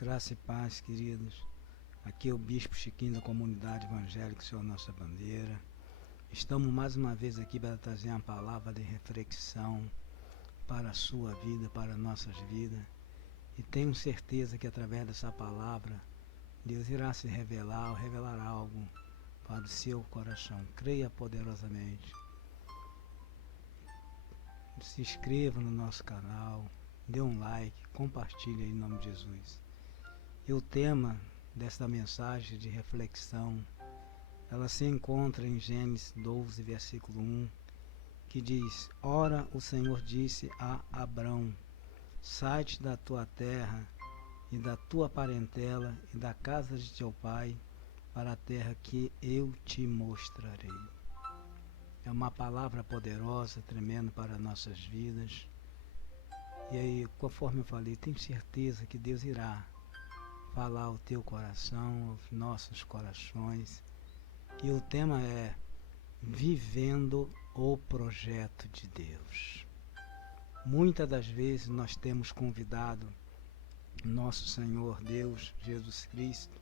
Graça e paz, queridos. Aqui é o Bispo Chiquinho da Comunidade Evangélica, Senhor Nossa Bandeira. Estamos mais uma vez aqui para trazer uma palavra de reflexão para a sua vida, para nossas vidas. E tenho certeza que através dessa palavra, Deus irá se revelar ou revelar algo para o seu coração. Creia poderosamente. Se inscreva no nosso canal, dê um like, compartilhe aí em nome de Jesus. E o tema desta mensagem de reflexão, ela se encontra em Gênesis 12, versículo 1, que diz: Ora, o Senhor disse a Abrão: sai-te da tua terra e da tua parentela e da casa de teu pai para a terra que eu te mostrarei. É uma palavra poderosa, tremenda para nossas vidas. E aí, conforme eu falei, tenho certeza que Deus irá falar ao teu coração, aos nossos corações. E o tema é Vivendo o Projeto de Deus. Muitas das vezes nós temos convidado nosso Senhor Deus, Jesus Cristo,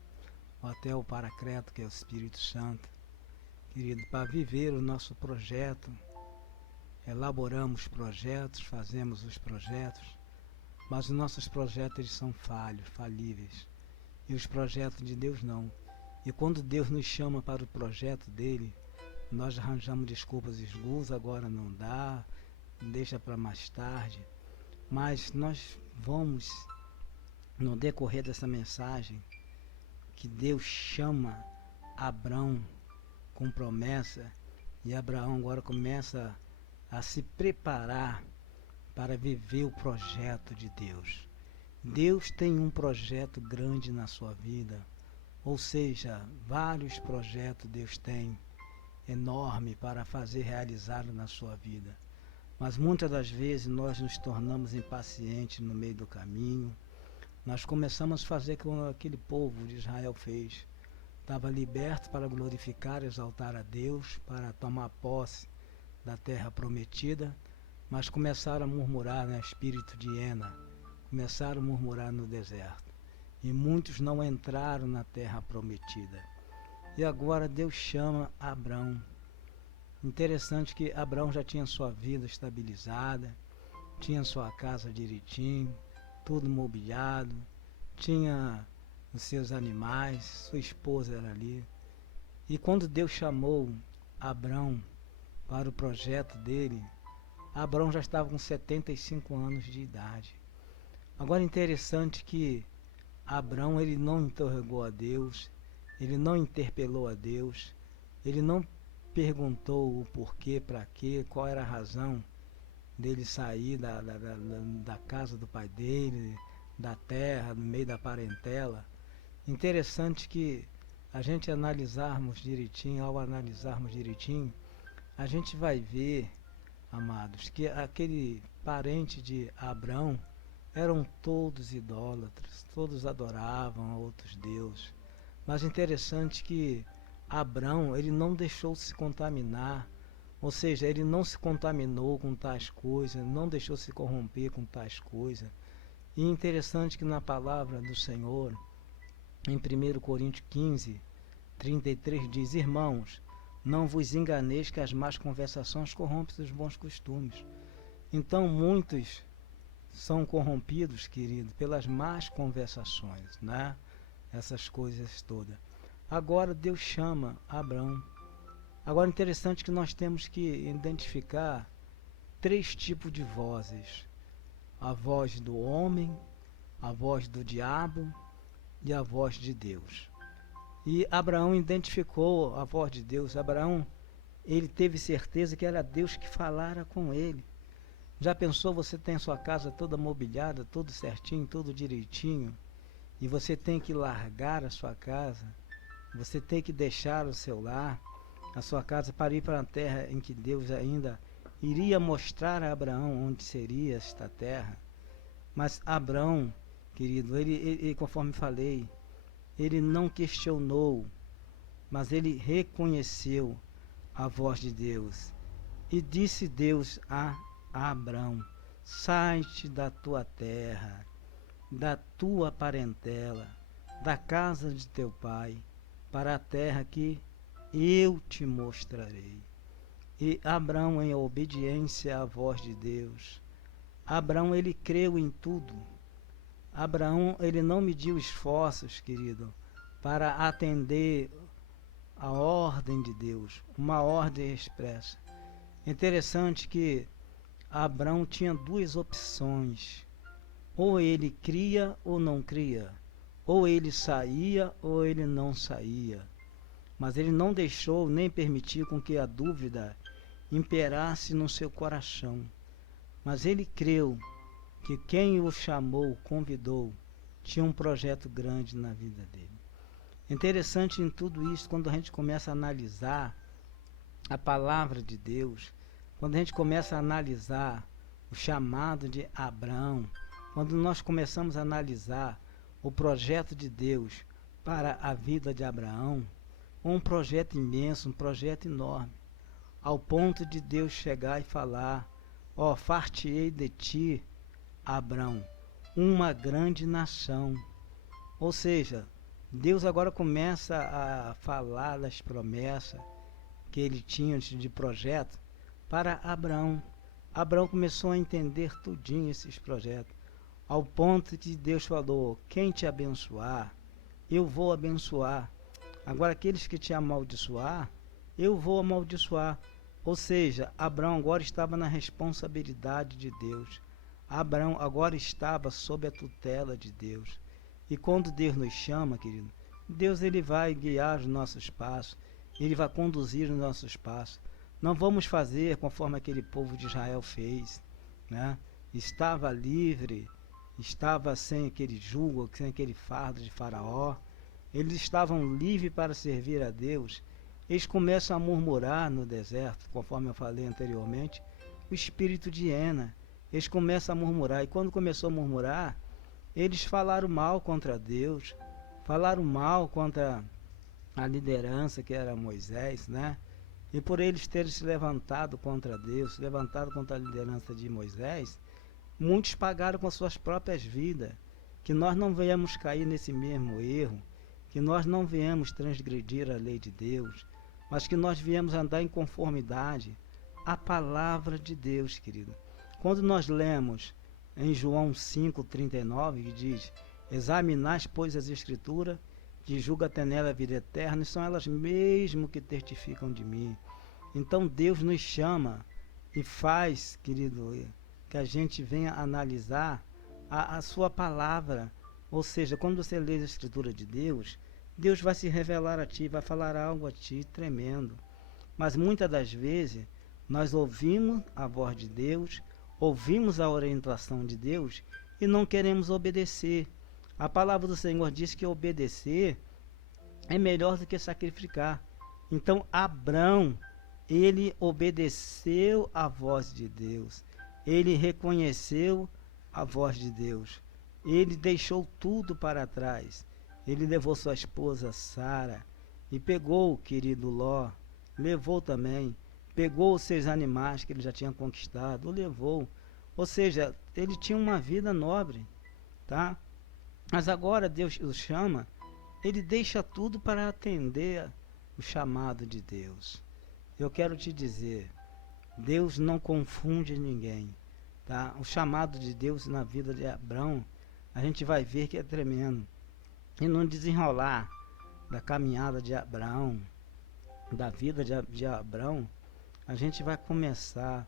ou até o Paracleto, que é o Espírito Santo, querido, para viver o nosso projeto. Elaboramos projetos, fazemos os projetos, mas os nossos projetos eles são falíveis. E os projetos de Deus não. E quando Deus nos chama para o projeto dele, nós arranjamos desculpas escusas, agora não dá, deixa para mais tarde. Mas nós vamos, no decorrer dessa mensagem, que Deus chama Abrão com promessa, e Abraão agora começa a se preparar para viver o projeto de Deus. Deus tem um projeto grande na sua vida, ou seja, vários projetos Deus tem, enorme, para fazer realizar na sua vida. Mas muitas das vezes nós nos tornamos impacientes no meio do caminho. Nós começamos a fazer como aquele povo de Israel fez. Estava liberto para glorificar, exaltar a Deus, para tomar posse da terra prometida, mas começaram a murmurar, espírito de hiena. Começaram a murmurar no deserto. E muitos não entraram na terra prometida. E agora Deus chama Abrão. Interessante que Abrão já tinha sua vida estabilizada, tinha sua casa direitinho, tudo mobiliado, tinha os seus animais, sua esposa era ali. E quando Deus chamou Abrão para o projeto dele, Abrão já estava com 75 anos de idade. Agora interessante que Abrão ele não interrogou a Deus, ele não interpelou a Deus, ele não perguntou o porquê, para quê, qual era a razão dele sair da casa do pai dele, da terra, no meio da parentela. Interessante que a gente analisarmos direitinho, ao analisarmos direitinho, a gente vai ver, amados, que aquele parente de Abrão eram todos idólatras, todos adoravam a outros deuses. Mas interessante que Abrão, ele não deixou se contaminar, ou seja, ele não se contaminou com tais coisas, não deixou se corromper com tais coisas. E interessante que na palavra do Senhor, em 1 Coríntios 15, 33 diz: Irmãos, não vos enganeis que as más conversações corrompem os bons costumes. Então muitos são corrompidos, querido, pelas más conversações, né? Essas coisas todas. Agora Deus chama Abrão. Agora interessante que nós temos que identificar 3 tipos de vozes: a voz do homem, a voz do diabo e a voz de Deus. E Abraão identificou a voz de Deus. Abraão, ele teve certeza que era Deus que falara com ele. Já pensou, você tem sua casa toda mobiliada, tudo certinho, tudo direitinho, e você tem que largar a sua casa, você tem que deixar o seu lar, a sua casa, para ir para a terra em que Deus ainda iria mostrar a Abraão onde seria esta terra. Mas Abraão, querido, ele conforme falei, ele não questionou, mas ele reconheceu a voz de Deus. E disse Deus a Abrão: sai-te da tua terra da tua parentela, da casa de teu pai, para a terra que eu te mostrarei. E Abraão, em obediência à voz de Deus, Abraão, ele creu em tudo. Abraão, ele não mediu esforços, querido, para atender a ordem de Deus, uma ordem expressa. Interessante que Abraão tinha duas opções: ou ele cria ou não cria, ou ele saía ou ele não saía. Mas ele não deixou nem permitiu com que a dúvida imperasse no seu coração. Mas ele creu que quem o chamou, convidou, tinha um projeto grande na vida dele. Interessante em tudo isso, quando a gente começa a analisar a palavra de Deus, quando a gente começa a analisar o chamado de Abraão, quando nós começamos a analisar o projeto de Deus para a vida de Abraão, um projeto imenso, um projeto enorme, ao ponto de Deus chegar e falar: ó, far-te-ei de ti, Abraão, uma grande nação. Ou seja, Deus agora começa a falar das promessas que ele tinha de projeto para Abraão. Abraão começou a entender tudinho esses projetos, ao ponto que Deus falou: quem te abençoar, eu vou abençoar. Agora aqueles que te amaldiçoar, eu vou amaldiçoar. Ou seja, Abraão agora estava na responsabilidade de Deus. Abraão agora estava sob a tutela de Deus. E quando Deus nos chama, querido, Deus ele vai guiar os nossos passos, ele vai conduzir os nossos passos. Não vamos fazer conforme aquele povo de Israel fez, né? Estava livre, estava sem aquele jugo, sem aquele fardo de Faraó. Eles estavam livres para servir a Deus. Eles começam a murmurar no deserto, conforme eu falei anteriormente, o espírito de Ena. Eles começam a murmurar, e quando começou a murmurar, eles falaram mal contra Deus, falaram mal contra a liderança que era Moisés, né? E por eles terem se levantado contra Deus, se levantado contra a liderança de Moisés, muitos pagaram com suas próprias vidas. Que nós não venhamos cair nesse mesmo erro, que nós não venhamos transgredir a lei de Deus, mas que nós viemos andar em conformidade à palavra de Deus, querido. Quando nós lemos em João 5,39, que diz: examinais, pois, as Escrituras, que julga ter nela a vida eterna, e são elas mesmo que testificam de mim. Então Deus nos chama e faz, querido, que a gente venha analisar a sua palavra. Ou seja, quando você lê a Escritura de Deus, Deus vai se revelar a ti, vai falar algo a ti tremendo. Mas muitas das vezes nós ouvimos a voz de Deus, ouvimos a orientação de Deus e não queremos obedecer. A palavra do Senhor diz que obedecer é melhor do que sacrificar. Então Abraão, ele obedeceu a voz de Deus, ele reconheceu a voz de Deus, ele deixou tudo para trás. Ele levou sua esposa Sara e pegou o querido Ló, levou também, pegou os seus animais que ele já tinha conquistado, o levou. Ou seja, ele tinha uma vida nobre, tá? Mas agora Deus o chama, ele deixa tudo para atender o chamado de Deus. Eu quero te dizer, Deus não confunde ninguém, tá? O chamado de Deus na vida de Abraão, a gente vai ver que é tremendo. E no desenrolar da caminhada de Abraão, da vida de Abraão, a gente vai começar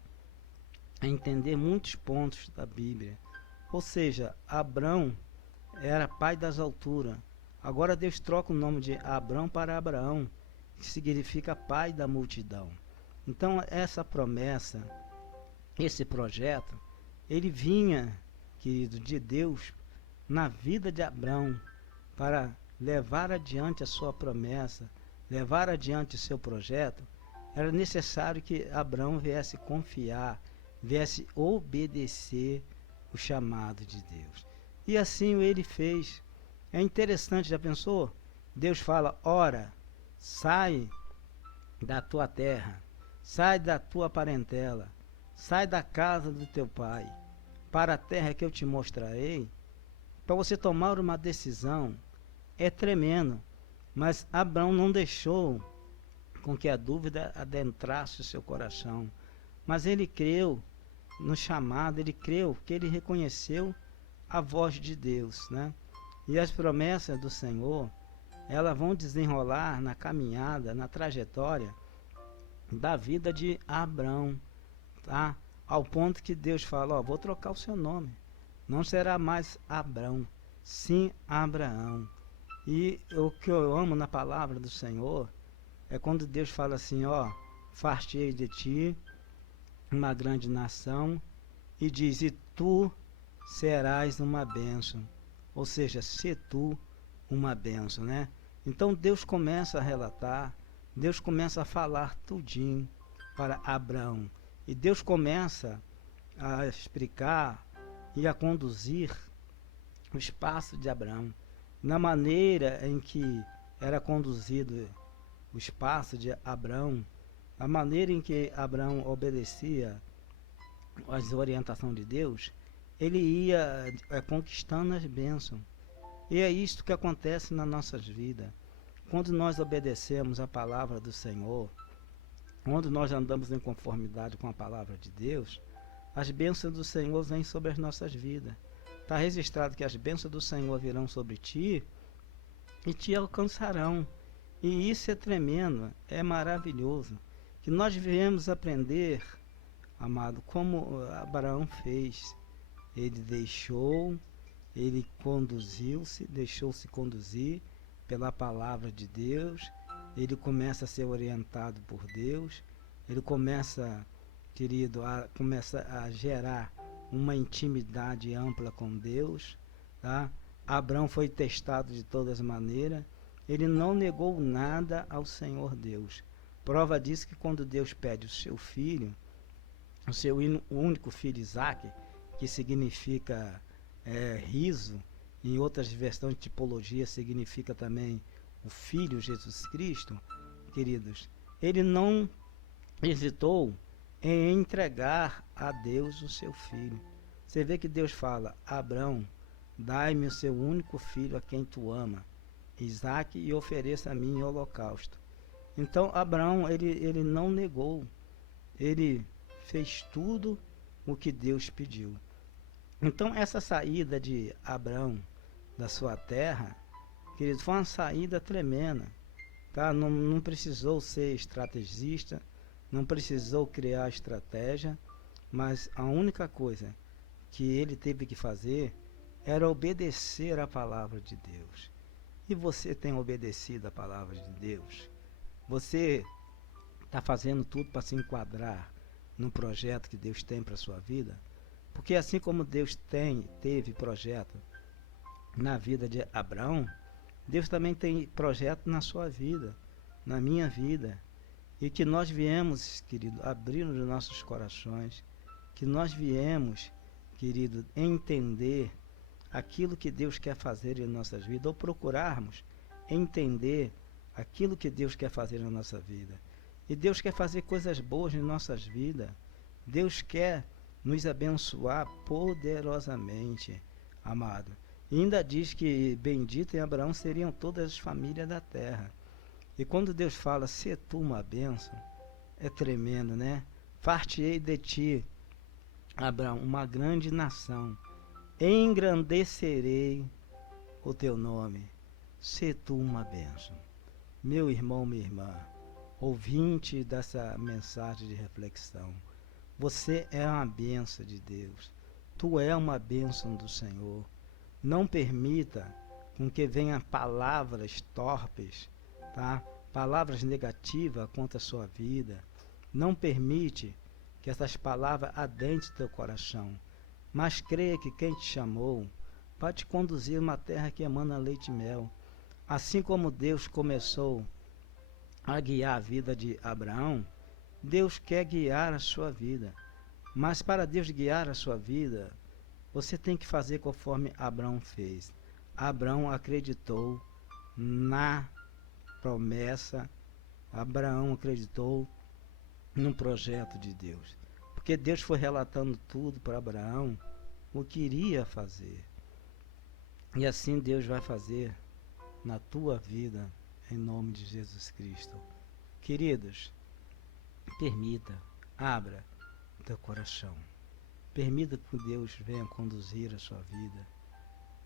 a entender muitos pontos da Bíblia. Ou seja, Abraão era pai das alturas. Agora Deus troca o nome de Abraão para Abraão, que significa pai da multidão. Então essa promessa, esse projeto, ele vinha, querido, de Deus na vida de Abraão, para levar adiante a sua promessa, levar adiante o seu projeto. Era necessário que Abraão viesse confiar, viesse obedecer o chamado de Deus. E assim ele fez. É interessante, já pensou? Deus fala: ora, sai da tua terra, sai da tua parentela, sai da casa do teu pai, para a terra que eu te mostrarei. para você tomar uma decisão, é tremendo. Mas Abraão não deixou com que a dúvida adentrasse o seu coração. Mas ele creu no chamado, ele creu que ele reconheceu a voz de Deus, né? E as promessas do Senhor, elas vão desenrolar na caminhada, na trajetória da vida de Abraão, tá? Ao ponto que Deus fala, ó, vou trocar o seu nome. Não será mais Abrão, sim Abraão. E o que eu amo na palavra do Senhor é quando Deus fala assim, ó, far-te-ei de ti uma grande nação, e diz, e tu serás uma bênção. Ou seja, se tu uma bênção, né? Então Deus começa a relatar, Deus começa a falar tudinho para Abraão. E Deus começa a explicar e a conduzir o espaço de Abraão, na maneira em que era conduzido o espaço de Abraão, a maneira em que Abraão obedecia às orientações de Deus, ele ia conquistando as bênçãos. E é isto que acontece nas nossas vidas. Quando nós obedecemos a palavra do Senhor, quando nós andamos em conformidade com a palavra de Deus, as bênçãos do Senhor vêm sobre as nossas vidas. Está registrado que as bênçãos do Senhor virão sobre ti e te alcançarão. E isso é tremendo, é maravilhoso. Que nós viemos aprender, amado, como Abraão fez. Ele ele conduziu-se, deixou-se conduzir pela palavra de Deus. Ele começa a ser orientado por Deus. Ele começa, querido, começa a gerar uma intimidade ampla com Deus, tá? Abraão foi testado de todas as maneiras. Ele não negou nada ao Senhor Deus. Prova disso que quando Deus pede o seu filho, o seu único filho Isaque, que significa riso, em outras versões de tipologia significa também o Filho Jesus Cristo, queridos, ele não hesitou em entregar a Deus o seu filho. Você vê que Deus fala, Abraão, dai-me o seu único filho a quem tu ama, Isaque, e ofereça a mim em holocausto. Então Abraão, ele não negou, ele fez tudo o que Deus pediu. Então essa saída de Abraão da sua terra, querido, foi uma saída tremenda, tá? Não precisou ser estrategista, não precisou criar estratégia, mas a única coisa que ele teve que fazer era obedecer a palavra de Deus. E você tem obedecido a palavra de Deus? Você está fazendo tudo para se enquadrar no projeto que Deus tem para a sua vida? Porque assim como Deus teve projeto na vida de Abraão, Deus também tem projeto na sua vida, na minha vida. E que nós viemos, querido, abrindo os nossos corações, que nós viemos, querido, entender aquilo que Deus quer fazer em nossas vidas, ou procurarmos entender aquilo que Deus quer fazer na nossa vida. E Deus quer fazer coisas boas em nossas vidas. Deus quer nos abençoar poderosamente, amado. E ainda diz que bendito em Abraão seriam todas as famílias da terra. E quando Deus fala, se tu uma bênção, é tremendo, né? Far-te-ei de ti, Abraão, uma grande nação. Engrandecerei o teu nome. Se tu uma bênção. Meu irmão, minha irmã, ouvinte dessa mensagem de reflexão, você é uma bênção de Deus. Tu é uma bênção do Senhor. Não permita com que venham palavras torpes, tá? Palavras negativas contra a sua vida. Não permite que essas palavras adentrem teu coração. Mas creia que quem te chamou vai te conduzir a uma terra que emana leite e mel. Assim como Deus começou a guiar a vida de Abraão, Deus quer guiar a sua vida. Mas para Deus guiar a sua vida, você tem que fazer conforme Abraão fez. Abraão acreditou na promessa. Abraão acreditou no projeto de Deus. Porque Deus foi relatando tudo para Abraão, o que iria fazer. E assim Deus vai fazer na tua vida, em nome de Jesus Cristo. Queridos, permita, abra teu coração. Permita que Deus venha conduzir a sua vida,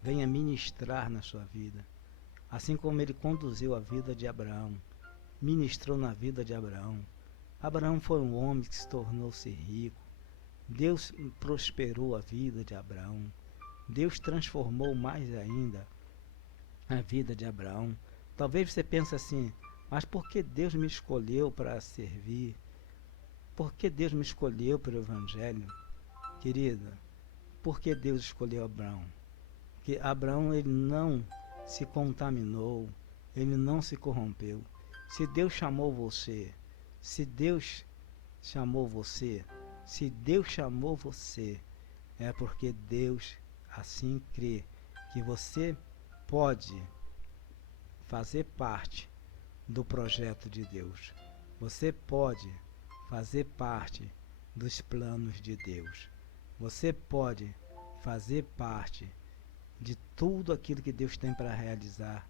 venha ministrar na sua vida, assim como Ele conduziu a vida de Abraão, ministrou na vida de Abraão. Abraão foi um homem que se tornou-se rico. Deus prosperou a vida de Abraão. Deus transformou mais ainda a vida de Abraão. Talvez você pense assim, mas por que Deus me escolheu para servir? Por que Deus me escolheu para o Evangelho? Querida, por que Deus escolheu Abraão? Porque Abraão, ele não se contaminou, ele não se corrompeu. Se Deus chamou você, se Deus chamou você, se Deus chamou você, é porque Deus assim crê que você pode fazer parte do projeto de Deus. Você pode fazer parte dos planos de Deus. Você pode fazer parte de tudo aquilo que Deus tem para realizar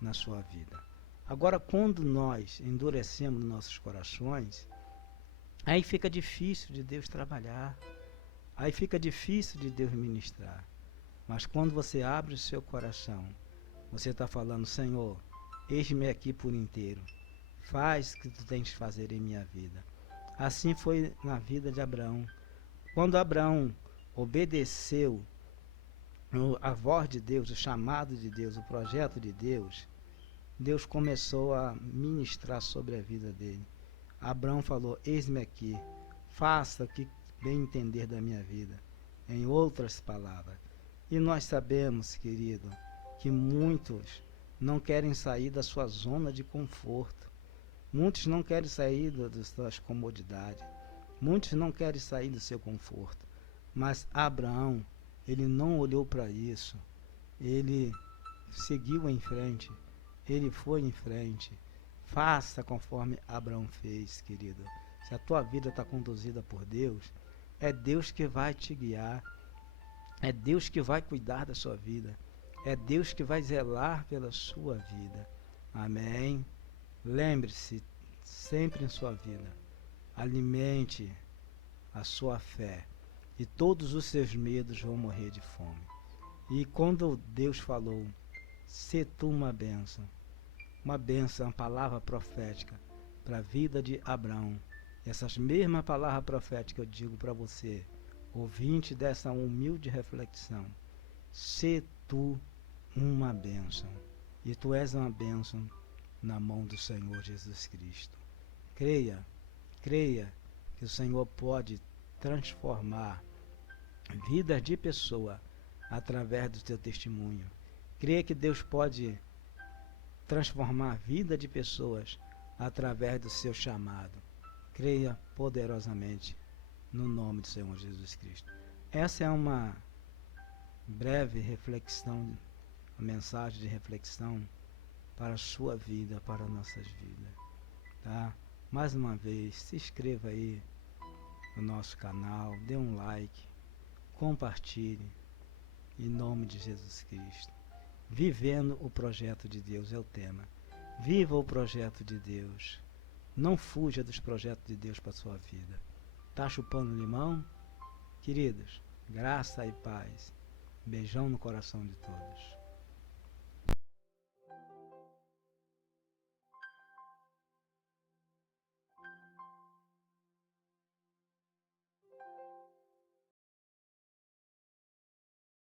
na sua vida. Agora, quando nós endurecemos nossos corações, aí fica difícil de Deus trabalhar, aí fica difícil de Deus ministrar. Mas quando você abre o seu coração, você está falando, Senhor, eis-me aqui por inteiro, faz o que tu tens de fazer em minha vida. Assim foi na vida de Abraão. Quando Abraão obedeceu a voz de Deus, o chamado de Deus, o projeto de Deus, Deus começou a ministrar sobre a vida dele. Abraão falou, eis-me aqui, faça o que bem entender da minha vida. Em outras palavras. E nós sabemos, querido, que muitos não querem sair da sua zona de conforto. Muitos não querem sair das suas comodidades. Muitos não querem sair do seu conforto. Mas Abraão, ele não olhou para isso. Ele seguiu em frente. Ele foi em frente. Faça conforme Abraão fez, querido. Se a tua vida está conduzida por Deus, é Deus que vai te guiar. É Deus que vai cuidar da sua vida. É Deus que vai zelar pela sua vida. Amém? Lembre-se sempre em sua vida. Alimente a sua fé. E todos os seus medos vão morrer de fome. E quando Deus falou, se tu uma bênção, uma palavra profética para a vida de Abraão. Essas mesmas palavras proféticas eu digo para você, ouvinte dessa humilde reflexão. Se tu uma bênção, e tu és uma bênção na mão do Senhor Jesus Cristo. Creia que o Senhor pode transformar vidas de pessoa através do teu testemunho. Creia que Deus pode transformar a vida de pessoas através do seu chamado. Creia poderosamente no nome do Senhor Jesus Cristo. Essa é uma breve reflexão, uma mensagem de reflexão para a sua vida, para nossas vidas. Tá? Mais uma vez, se inscreva aí no nosso canal, dê um like, compartilhe, em nome de Jesus Cristo. Vivendo o projeto de Deus é o tema. Viva o projeto de Deus. Não fuja dos projetos de Deus para a sua vida. Tá chupando limão? Queridos, graça e paz. Beijão no coração de todos.